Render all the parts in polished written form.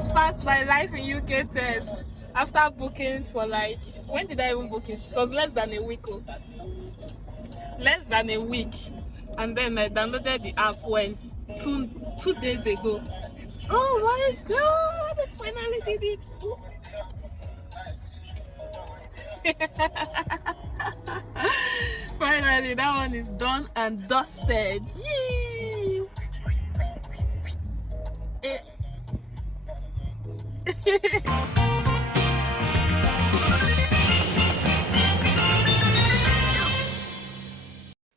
just passed my life in UK test after booking for like, when did I even book it? It was less than a week. Less than a week. And then I downloaded the app when two days ago. Oh my god, I finally did it. Finally, that one is done and dusted. Yay!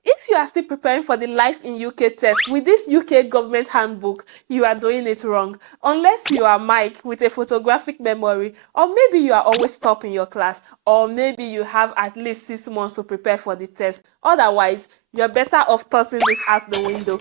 If you are still preparing for the Life in UK test with this UK government handbook, you are doing it wrong. Unless you are Mike with a photographic memory, or maybe you are always top in your class, or maybe you have at least 6 months to prepare for the test. Otherwise, you're better off tossing this out the window.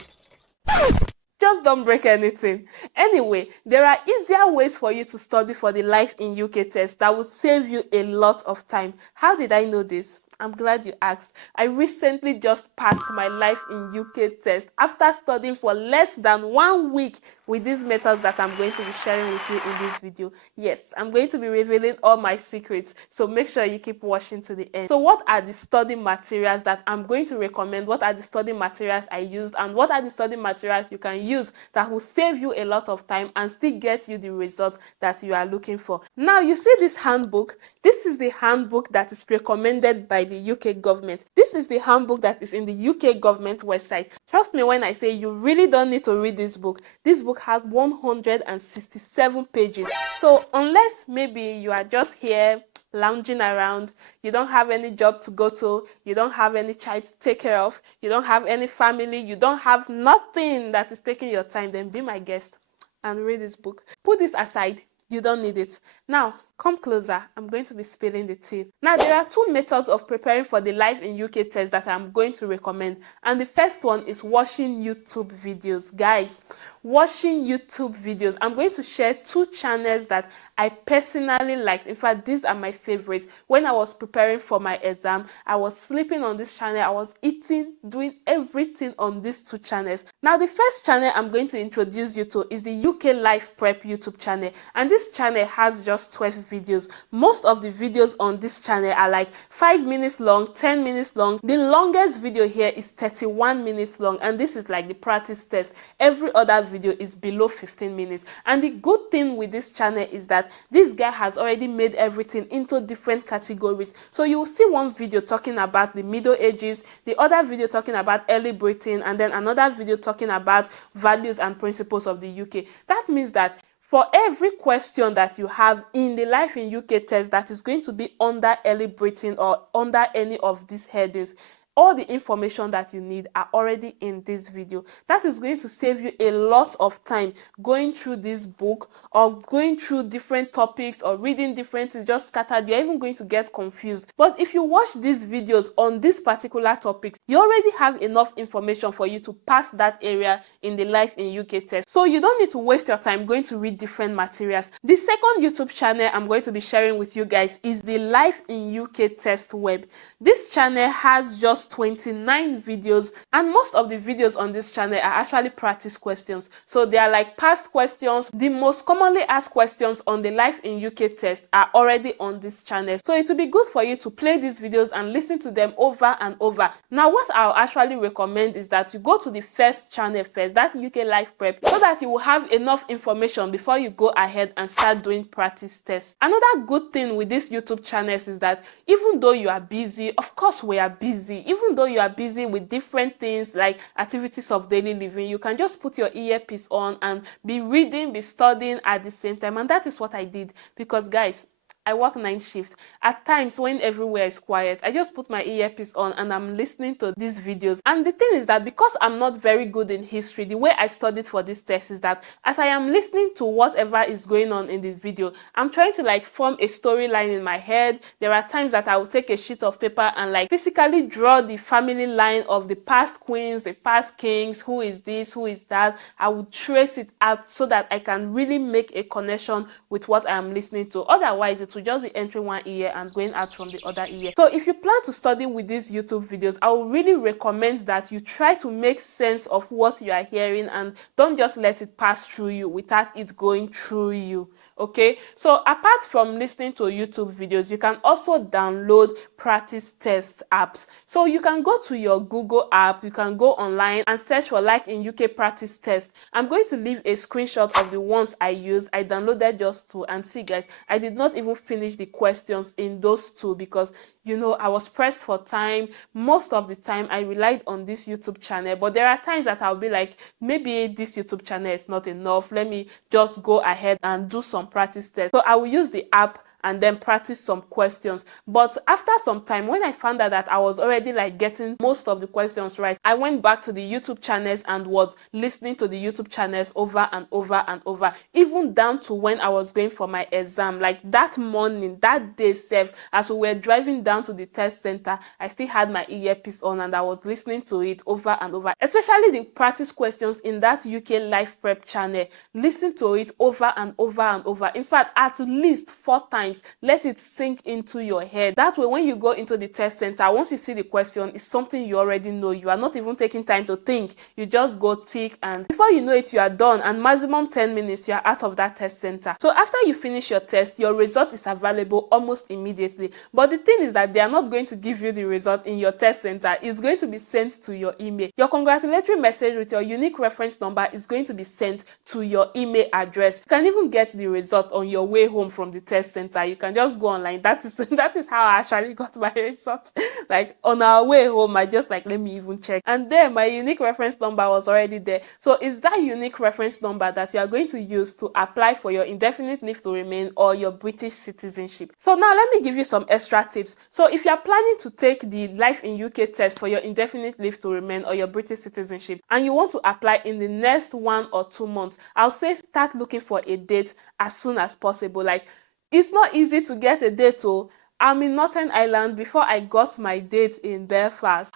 Just don't break anything. Anyway, there are easier ways for you to study for the Life in UK test that would save you a lot of time. How did I know this? I'm glad you asked. I recently just passed my Life in UK test after studying for less than 1 week with these methods that I'm going to be sharing with you in this video. Yes, I'm going to be revealing all my secrets, so make sure you keep watching to the end. So what are the study materials that I'm going to recommend? What are the study materials I used, and what are the study materials you can use that will save you a lot of time and still get you the result that you are looking for? Now, you see this handbook? This is the handbook that is recommended by the UK government. This is the handbook that is in the UK government website. Trust me when I say you really don't need to read this book. This book has 167 pages. So unless maybe you are just here lounging around, you don't have any job to go to, you don't have any child to take care of, you don't have any family, you don't have nothing that is taking your time, then be my guest and read this book. Put this aside. You don't need it. Now, come closer. I'm going to be spilling the tea. Now, there are 2 methods of preparing for the Life in UK test that I'm going to recommend. And the first one is watching YouTube videos. Guys, watching YouTube videos. I'm going to share 2 channels that I personally liked. In fact, these are my favorites. When I was preparing for my exam, I was sleeping on this channel. I was eating, doing everything on these 2 channels. Now, the first channel I'm going to introduce you to is the UK Life Prep YouTube channel. And this channel has just 12 videos. Most of the videos on this channel are like 5 minutes long, 10 minutes long. The longest video here is 31 minutes long, and this is like the practice test. Every other video is below 15 minutes. And the good thing with this channel is that this guy has already made everything into different categories. So you will see one video talking about the Middle Ages, the other video talking about early Britain, and then another video talking about values and principles of the UK. That means that for every question that you have in the Life in UK test that is going to be under early Britain or under any of these headings, all the information that you need are already in this video. That is going to save you a lot of time going through this book or going through different topics or reading different things just scattered. You're even going to get confused. But if you watch these videos on this particular topics, you already have enough information for you to pass that area in the Life in UK test. So you don't need to waste your time going to read different materials. The second YouTube channel I'm going to be sharing with you guys is the Life in UK test web. This channel has just 29 videos, and most of the videos on this channel are actually practice questions. So they are like past questions. The most commonly asked questions on the Life in UK test are already on this channel. So it will be good for you to play these videos and listen to them over and over. Now, what I'll actually recommend is that you go to the first channel first, that UK Life Prep, so that you will have enough information before you go ahead and start doing practice tests. Another good thing with these YouTube channels is that even though you are busy, of course we are busy, even though you are busy with different things like activities of daily living, you can just put your earpiece on and be reading, be studying at the same time. And that is what I did, because guys, I work 9 shifts. At times when everywhere is quiet, I just put my earpiece on and I'm listening to these videos. And the thing is that because I'm not very good in history, the way I studied for this test is that as I am listening to whatever is going on in the video, I'm trying to like form a storyline in my head. There are times that I will take a sheet of paper and like physically draw the family line of the past queens, the past kings, who is this, who is that. I will trace it out so that I can really make a connection with what I am listening to. Otherwise, it to just be entering one ear and going out from the other ear. So if you plan to study with these YouTube videos, I would really recommend that you try to make sense of what you are hearing and don't just let it pass through you without it going through you. Okay, so apart from listening to YouTube videos, you can also download practice test apps. So you can go to your Google app, you can go online and search for Life in UK practice test. I'm going to leave a screenshot of the ones I used. I downloaded just two, and see guys, I did not even finish the questions in those two because you know I was pressed for time. Most of the time I relied on this YouTube channel, but there are times that I'll be like, maybe this YouTube channel is not enough, let me just go ahead and do some practice tests. So I will use the app and then practice some questions. But after some time, when I found out that I was already like getting most of the questions right, I went back to the YouTube channels and was listening to the YouTube channels over and over and over, even down to when I was going for my exam. Like that morning, that day self, as we were driving down to the test center, I still had my earpiece on and I was listening to it over and over, especially the practice questions in that UK Life Prep channel. Listen to it over and over and over. In fact, at least 4 times. Let it sink into your head. That way, when you go into the test center, once you see the question, it's something you already know. You are not even taking time to think. You just go tick, and before you know it, you are done. And maximum 10 minutes, you are out of that test center. So after you finish your test, your result is available almost immediately. But the thing is that they are not going to give you the result in your test center. It's going to be sent to your email. Your congratulatory message with your unique reference number is going to be sent to your email address. You can even get the result on your way home from the test center. You can just go online. That is how I actually got my result. Like on our way home, I just like, let me even check, and then my unique reference number was already there. So it's that unique reference number that you are going to use to apply for your indefinite leave to remain or your British citizenship. So now let me give you some extra tips. So if you are planning to take the Life in UK test for your indefinite leave to remain or your British citizenship and you want to apply in the next 1 or 2 months, I'll say start looking for a date as soon as possible. Like, it's not easy to get a date. Oh, I'm in Northern Ireland. Before I got my date in Belfast,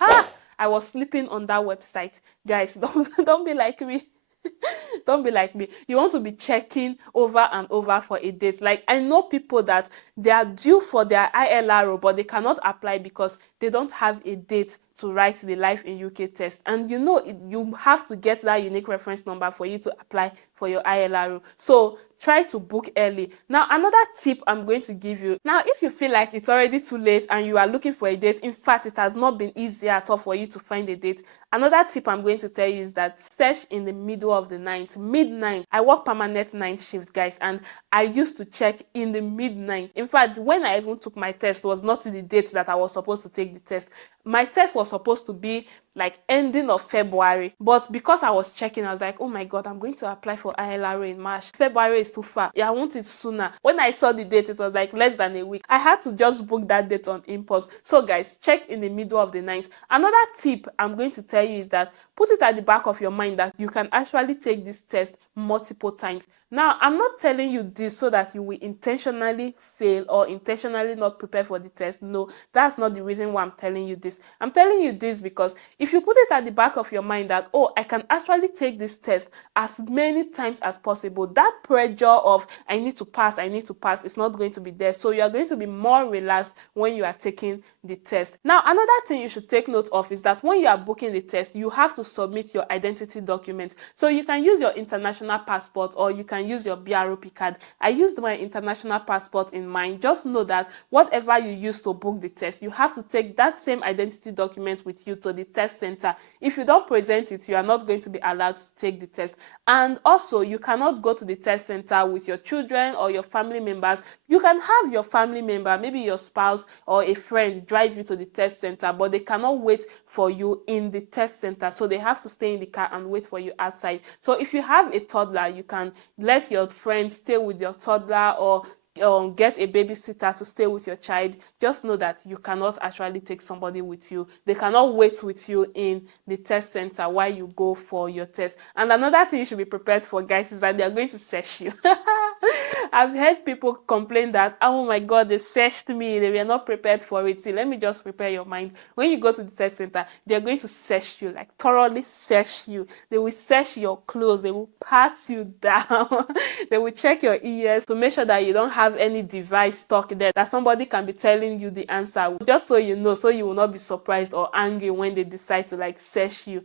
I was sleeping on that website. Guys, don't be like me. Don't be like me. You want to be checking over and over for a date. Like, I know people that they are due for their ILRO, but they cannot apply because they don't have a date to write the Life in UK test. And you know, you have to get that unique reference number for you to apply for your ILRO. So try to book early. Now, another tip I'm going to give you. Now, if you feel like it's already too late and you are looking for a date, in fact, it has not been easy at all for you to find a date, another tip I'm going to tell you is that search in the middle of the night, midnight. I work permanent night shift, guys, and I used to check in the midnight. In fact, when I even took my test, was not the date that I was supposed to take the test. My test was supposed to be like ending of February, but because I was checking, I was like, oh my god, I'm going to apply for ILRO in March. February is too far. Yeah, I want it sooner. When I saw the date, it was like less than a week. I had to just book that date on impulse. So guys, check in the middle of the night. Another tip I'm going to tell you is that put it at the back of your mind that you can actually take this test multiple times. Now, I'm not telling you this so that you will intentionally fail or intentionally not prepare for the test. No, that's not the reason why I'm telling you this. I'm telling you this because if you put it at the back of your mind that, oh, I can actually take this test as many times as possible, that pressure of I need to pass is not going to be there. So you are going to be more relaxed when you are taking the test. Now, another thing you should take note of is that when you are booking the test, you have to submit your identity document. So you can use your international passport or you can use your BROP card. I used my international passport in mine. Just know that whatever you use to book the test, you have to take that same identity document with you to the test center. If you don't present it, you are not going to be allowed to take the test. And also, you cannot go to the test center with your children or your family members. You can have your family member, maybe your spouse or a friend, drive you to the test center, but they cannot wait for you in the test center. So they have to stay in the car and wait for you outside. So if you have a toddler, you can let your friend stay with your toddler or get a babysitter to stay with your child. Just know that you cannot actually take somebody with you. They cannot wait with you in the test center while you go for your test. And another thing you should be prepared for, guys, is that they are going to search you. I've heard people complain that, oh my God, they searched me, they were not prepared for it. See, let me just prepare your mind. When you go to the test center, they're going to search you, like thoroughly search you. They will search your clothes, they will pat you down, they will check your ears to make sure that you don't have any device stuck there, that somebody can be telling you the answer, just so you know, so you will not be surprised or angry when they decide to like search you.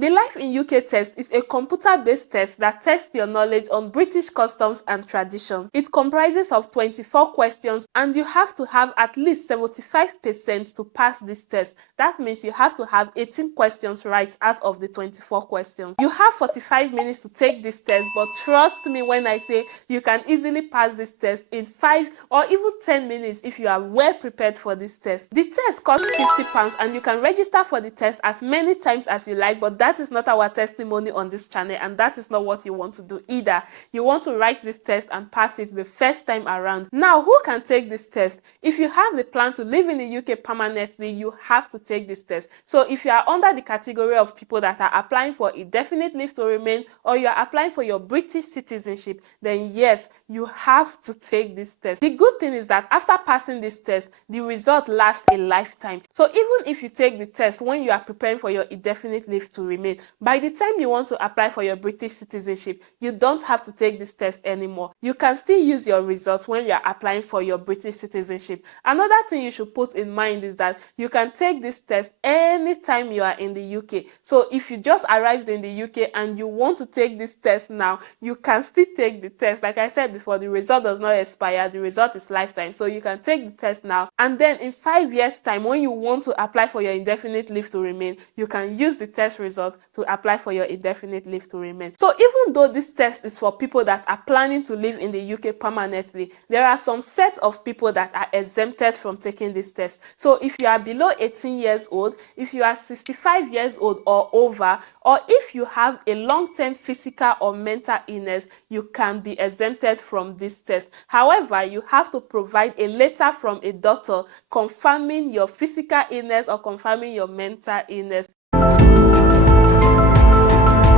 The Life in UK test is a computer-based test that tests your knowledge on British customs and traditions. It comprises of 24 questions and you have to have at least 75% to pass this test. That means you have to have 18 questions right out of the 24 questions. You have 45 minutes to take this test, but trust me when I say you can easily pass this test in 5 or even 10 minutes if you are well prepared for this test. The test costs £50 and you can register for the test as many times as you like, but that is not our testimony on this channel, and that is not what you want to do either. You want to write this test and pass it the first time around. Now, who can take this test? If you have the plan to live in the UK permanently, you have to take this test. So if you are under the category of people that are applying for indefinite leave to remain, or you are applying for your British citizenship, then yes, you have to take this test. The good thing is that after passing this test, the result lasts a lifetime. So even if you take the test when you are preparing for your indefinite leave to remain, by the time you want to apply for your British citizenship, you don't have to take this test anymore. You can still use your result when you are applying for your British citizenship. Another thing you should put in mind is that you can take this test anytime you are in the UK. So if you just arrived in the UK and you want to take this test now, you can still take the test. Like I said before, the result does not expire, the result is lifetime. So you can take the test now, and then in 5 years time, when you want to apply for your indefinite leave to remain, you can use the test result to apply for your indefinite leave to remain. So even though this test is for people that are planning to live in the UK permanently, there are some set of people that are exempted from taking this test. So if you are below 18 years old, if you are 65 years old or over, or if you have a long-term physical or mental illness, you can be exempted from this test. However, you have to provide a letter from a doctor confirming your physical illness or confirming your mental illness.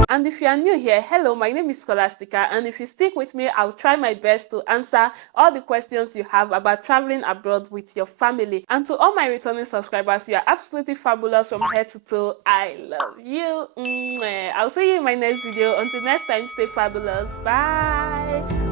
And if you are new here, hello, my name is Scholastica, and if you stick with me, I'll try my best to answer all the questions you have about traveling abroad with your family. And to all my returning subscribers, you are absolutely fabulous from head to toe. I love you. I'll see you in my next video. Until next time, stay fabulous. Bye.